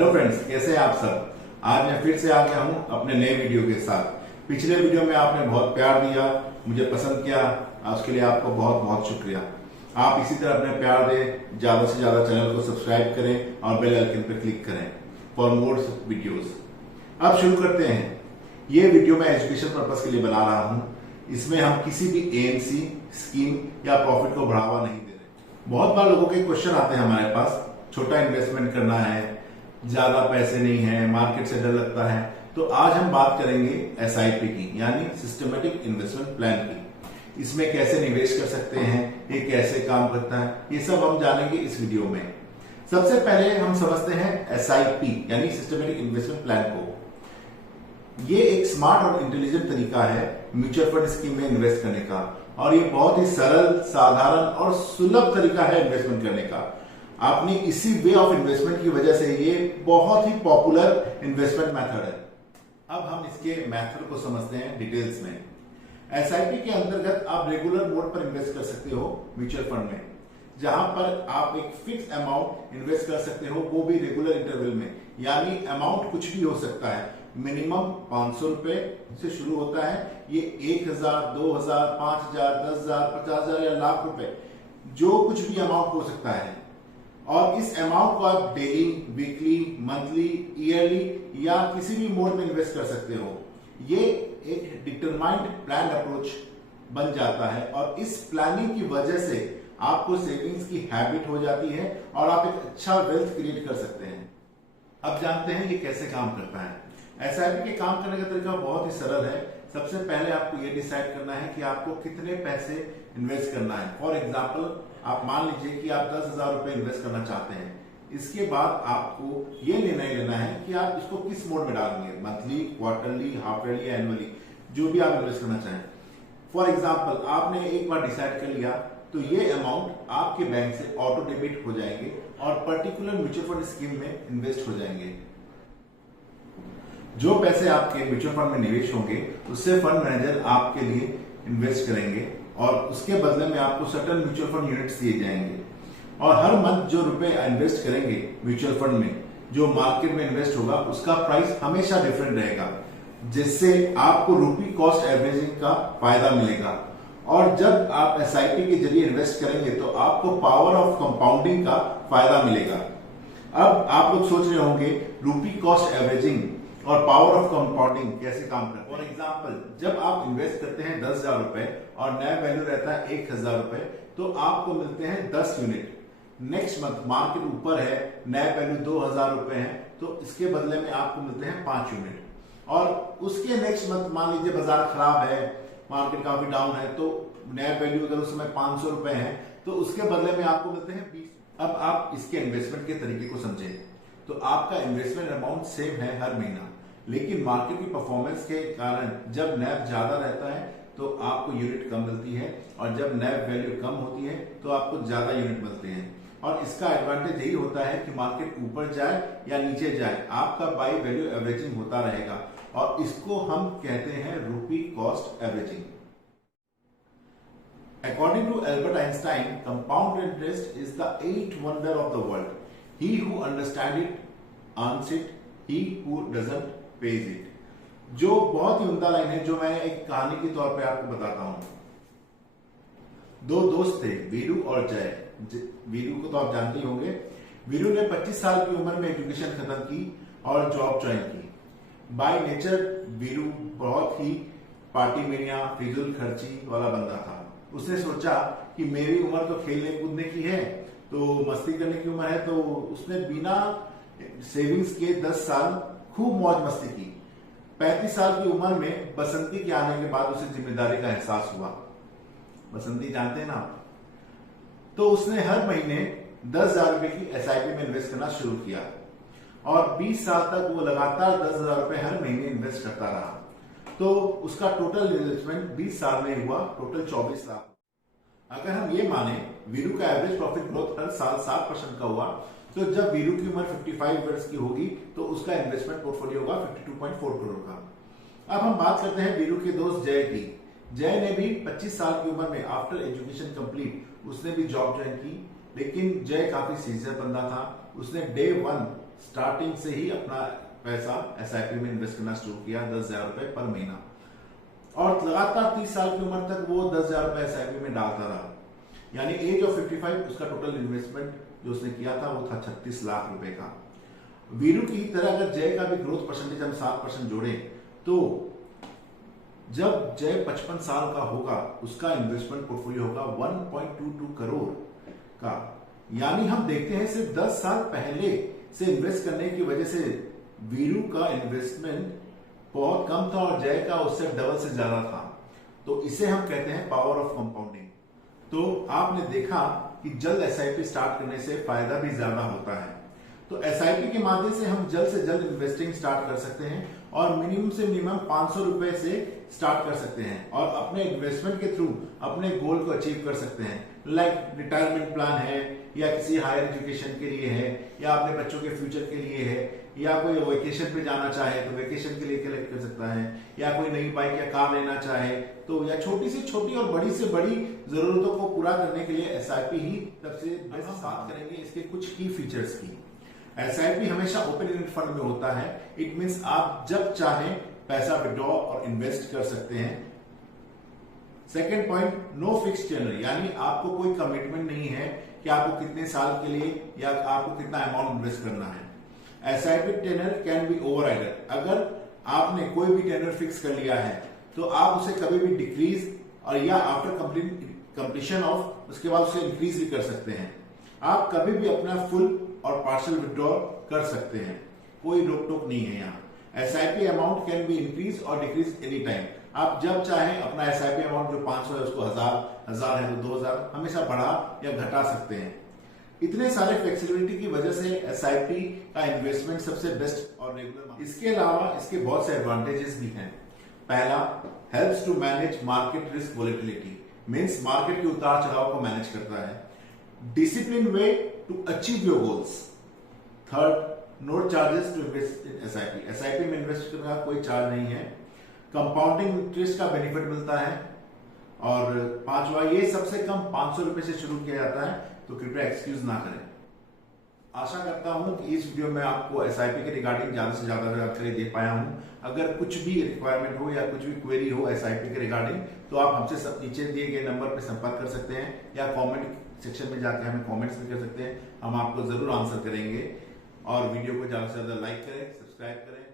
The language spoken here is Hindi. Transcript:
हेलो फ्रेंड्स, कैसे हैं आप सब। आज मैं फिर से आ गया हूं अपने नए वीडियो के साथ। पिछले वीडियो में आपने बहुत प्यार दिया, मुझे पसंद किया, उसके लिए आपको बहुत बहुत शुक्रिया। आप इसी तरह अपने प्यार दें, ज्यादा से ज्यादा चैनल को सब्सक्राइब करें और बेल आइकन पर क्लिक करें फॉर मोर वीडियोस। अब शुरू करते हैं। ये वीडियो मैं एजुकेशन पर्पज के लिए बना रहा हूं। इसमें हम किसी भी एएमसी स्कीम या प्रॉफिट को बढ़ावा नहीं दे रहे। बहुत बार लोगों के क्वेश्चन आते हैं हमारे पास, छोटा इन्वेस्टमेंट करना है, ज्यादा पैसे नहीं है, मार्केट से डर लगता है। तो आज हम बात करेंगे एसआईपी की, यानी सिस्टमेटिक इन्वेस्टमेंट प्लान की। इसमें कैसे निवेश कर सकते हैं, ये कैसे काम करता है, ये सब हम जानेंगे इस वीडियो में। सबसे पहले हम समझते हैं एसआईपी यानी सिस्टमेटिक इन्वेस्टमेंट प्लान को। ये एक स्मार्ट और इंटेलिजेंट तरीका है म्यूचुअल फंड स्कीम में इन्वेस्ट करने का, और ये बहुत ही सरल, साधारण और सुलभ तरीका है इन्वेस्टमेंट करने का। आपने इसी वे ऑफ इन्वेस्टमेंट की वजह से ये बहुत ही पॉपुलर इन्वेस्टमेंट मेथड है। अब हम इसके मेथड को समझते हैं डिटेल्स में। एसआईपी के अंतर्गत आप रेगुलर मोड पर इन्वेस्ट कर सकते हो म्यूचुअल फंड में, जहां पर आप एक फिक्स अमाउंट इन्वेस्ट कर सकते हो, वो भी रेगुलर इंटरवल में। यानी अमाउंट कुछ भी हो सकता है, मिनिमम 500 रुपए से शुरू होता है। ये 1000, 2000, 5000, 10,000, 50,000 या लाख रुपए, जो कुछ भी अमाउंट हो सकता है। और इस अमाउंट को आप डेली, वीकली, मंथली, ईयरली या किसी भी मोड में इन्वेस्ट कर सकते हो। ये एक डिटरमाइंड प्लान अप्रोच बन जाता है, और इस प्लानिंग की वजह से आपको सेविंग्स की हैबिट हो जाती है और आप एक अच्छा वेल्थ क्रिएट कर सकते हैं। अब जानते हैं ये कैसे काम करता है। एसआईपी के काम करने का तरीका बहुत ही सरल है। सबसे पहले आपको ये डिसाइड करना है कि आपको कितने पैसे इन्वेस्ट करना है। फॉर एग्जाम्पल, आप मान लीजिए कि आप 10,000 रुपए इन्वेस्ट करना चाहते हैं। इसके बाद आपको ये निर्णय लेना है कि आप इसको किस मोड में डालेंगे, मंथली, क्वार्टरली, हाफ ईयरली या एनुअली, जो भी आप इन्वेस्ट करना चाहें। फॉर एग्जाम्पल, आपने एक बार डिसाइड कर लिया तो ये अमाउंट आपके बैंक से ऑटो डेबिट हो जाएंगे और पर्टिकुलर म्यूचुअल फंड स्कीम में इन्वेस्ट हो जाएंगे। जो पैसे आपके म्यूचुअल फंड में निवेश होंगे उससे फंड मैनेजर आपके लिए इन्वेस्ट करेंगे, और उसके बदले में आपको सर्टेन म्यूचुअल फंड यूनिट्स दिए जाएंगे। और हर मंथ जो रुपए इन्वेस्ट करेंगे म्यूचुअल फंड में, जो मार्केट में इन्वेस्ट होगा, उसका प्राइस हमेशा डिफरेंट रहेगा, जिससे आपको रुपी कॉस्ट एवरेजिंग का फायदा मिलेगा। और जब आप एसआईपी के जरिए इन्वेस्ट करेंगे तो आपको पावर ऑफ कंपाउंडिंग का फायदा मिलेगा। अब आप लोग सोच रहे होंगे रुपी कॉस्ट एवरेजिंग और पावर ऑफ कंपाउंडिंग कैसे काम करता है। फॉर एग्जाम्पल, जब आप इन्वेस्ट करते हैं 10,000 रुपए और नया वैल्यू रहता है 1,000 रुपए, तो आपको मिलते हैं 10 यूनिट। नेक्स्ट मंथ मार्केट ऊपर है, नया वैल्यू 2,000 रुपए है, तो इसके बदले में आपको मिलते हैं 5 यूनिट। और उसके नेक्स्ट मंथ मान लीजिए बाजार खराब है, मार्केट काफी डाउन है, तो नया वैल्यू अगर उस समय 500 रुपए है, तो उसके बदले में आपको मिलते हैं 20। अब आप इसके इन्वेस्टमेंट के तरीके को समझें तो आपका इन्वेस्टमेंट अमाउंट सेम है हर महीना, लेकिन मार्केट की परफॉर्मेंस के कारण जब नैब ज्यादा रहता है तो आपको यूनिट कम मिलती है, और जब नैब वैल्यू कम होती है तो आपको ज्यादा यूनिट मिलते हैं। और इसका एडवांटेज यही होता है कि मार्केट ऊपर जाए या नीचे जाए, आपका बाई वैल्यू एवरेजिंग होता रहेगा, और इसको हम कहते हैं रुपी cost averaging. According to Albert Einstein, compound interest is the eighth wonder of the world. He who understands it earns it, he who doesn't pays it. जो बहुत ही उम्दा लाइन है, जो मैं एक कहानी के तौर पे आपको बताता हूं। दो दोस्त थे, वीरू और जय। वीरू को तो आप जानते ही होंगे। वीरू ने 25 साल की उम्र में एजुकेशन खत्म की और जॉब ज्वाइन की। बाय नेचर वीरू बहुत ही पार्टी मेनिया, फिजूल खर्ची वाला बंदा था। उसने सोचा कि मेरी उम्र तो खेलने कूदने की है, तो मस्ती करने की उम्र है, तो उसने बिना सेविंग्स के 10 साल खूब मौज मस्ती की। 35 साल की उम्र में बसंती के आने के बाद उसे जिम्मेदारी का एहसास हुआ। बसंती जानते हैं ना आप? तो उसने हर महीने 10,000 रुपए की एसआईपी में इन्वेस्ट करना शुरू किया, और 20 साल तक वो लगातार 10,000 रुपए हर महीने इन्वेस्ट करता रहा। तो उसका टोटल इन्वेस्टमेंट 20 साल में हुआ टोटल 24 लाख। अगर हम ये माने वीरू का एवरेज प्रॉफिट ग्रोथ हर साल 7% का हुआ, तो जब वीरू की उम्र 55 वर्ष की होगी तो उसका इन्वेस्टमेंट पोर्टफोलियो होगा 52.4 करोड़ का। अब हम बात करते हैं वीरू के दोस्त जय की। जय ने भी 25 साल की उम्र में आफ्टर एजुकेशन कंप्लीट उसने भी जॉब ज्वाइन की, लेकिन जय काफी सीनियर बंदा था। उसने डे 1 स्टार्टिंग से ही अपना पैसा एसआईपी में इन्वेस्ट करना शुरू किया, 10,000 रुपए पर महीना, और लगातार 30 साल की उम्र तक वो 10,000 रुपए एसआईपी में डालता रहा। यानी एज ऑफ 55 उसका टोटल इन्वेस्टमेंट जो उसने किया था वो था 36 लाख रुपए का। वीरू की तरह अगर जय का भी ग्रोथ परसेंटेज हम 7% जोड़े तो जब जय 55 साल का होगा उसका इन्वेस्टमेंट पोर्टफोलियो होगा 1.22 करोड़ का। यानी हम देखते हैं सिर्फ 10 साल पहले से इन्वेस्ट करने की वजह से वीरू का इन्वेस्टमेंट बहुत कम था और जय का उससे डबल से ज्यादा था। तो इसे हम कहते हैं पावर ऑफ कंपाउंडिंग। तो आपने देखा कि जल्द एसआईपी स्टार्ट करने से फायदा भी ज्यादा होता है। तो एसआईपी के माध्यम से हम जल्द से जल्द इन्वेस्टिंग स्टार्ट कर सकते हैं और मिनिमम से मिनिमम 500 रुपए से स्टार्ट कर सकते हैं और अपने इन्वेस्टमेंट के थ्रू अपने गोल को अचीव कर सकते हैं। लाइक रिटायरमेंट प्लान है या किसी हायर एजुकेशन के लिए है या अपने बच्चों के फ्यूचर के लिए है या कोई वेकेशन पे जाना चाहे तो वेकेशन के लिए कलेक्ट कर सकता है या कोई नई बाइक या कार लेना चाहे तो, या छोटी से छोटी और बड़ी से बड़ी जरूरतों को पूरा करने के लिए एसआईपी ही सबसे बेस्ट। बात करेंगे इसके कुछ की फीचर्स की। एसआईपी हमेशा ओपन एंडेड फंड में होता है। इट मींस आप जब चाहें पैसा विड्रॉ और इन्वेस्ट कर सकते हैं। Second point, no fix tenure, यानी आपको कोई कमिटमेंट नहीं है कि आपको कितने साल के लिए या आपको कितना अमाउंट इन्वेस्ट करना है। SIP tenor can be overrider. अगर आपने कोई भी टेनर फिक्स कर लिया है तो आप उसे कभी भी डिक्रीज और या आफ्टर कंप्लीशन ऑफ उसके बाद उसे इंक्रीज भी कर सकते हैं। आप कभी भी अपना फुल और पार्शियल विड्रॉ कर सकते हैं, कोई रोक टोक नहीं है यहाँ। SIP amount can be increase और डिक्रीज एनी टाइम। आप जब चाहें अपना एसआईपी अमाउंट जो 500 है उसको 1000 है तो 2000 हमेशा बढ़ा या घटा सकते हैं। इतने सारे फ्लेक्सिबिलिटी की वजह से एसआईपी का इन्वेस्टमेंट सबसे बेस्ट और रेगुलर। इसके अलावा इसके बहुत से एडवांटेजेस भी हैं। पहला, helps to manage market risk volatility, means market के उतार चढ़ाव को मैनेज करता है। Discipline way to achieve your goals. Third, no charges to invest in SIP. SIP में इन्वेस्ट करने का कोई चार्ज नहीं है। कंपाउंडिंग इंटरेस्ट का बेनिफिट मिलता है। और पांचवा, ये सबसे कम 500 रुपए से शुरू किया जाता है, तो कृपया एक्सक्यूज ना करें। आशा करता हूं कि इस वीडियो में आपको एसआईपी के रिगार्डिंग ज्यादा से ज्यादा जानकारी दे पाया हूं। अगर कुछ भी रिक्वायरमेंट हो या कुछ भी क्वेरी हो एसआईपी के रिगार्डिंग तो आप हमसे सब नीचे दिए गए नंबर पर संपर्क कर सकते हैं या कमेंट सेक्शन में जाकर हमें कमेंट्स भी कर सकते हैं। हम आपको जरूर आंसर करेंगे। और वीडियो को ज्यादा से ज्यादा लाइक करें, सब्सक्राइब करें।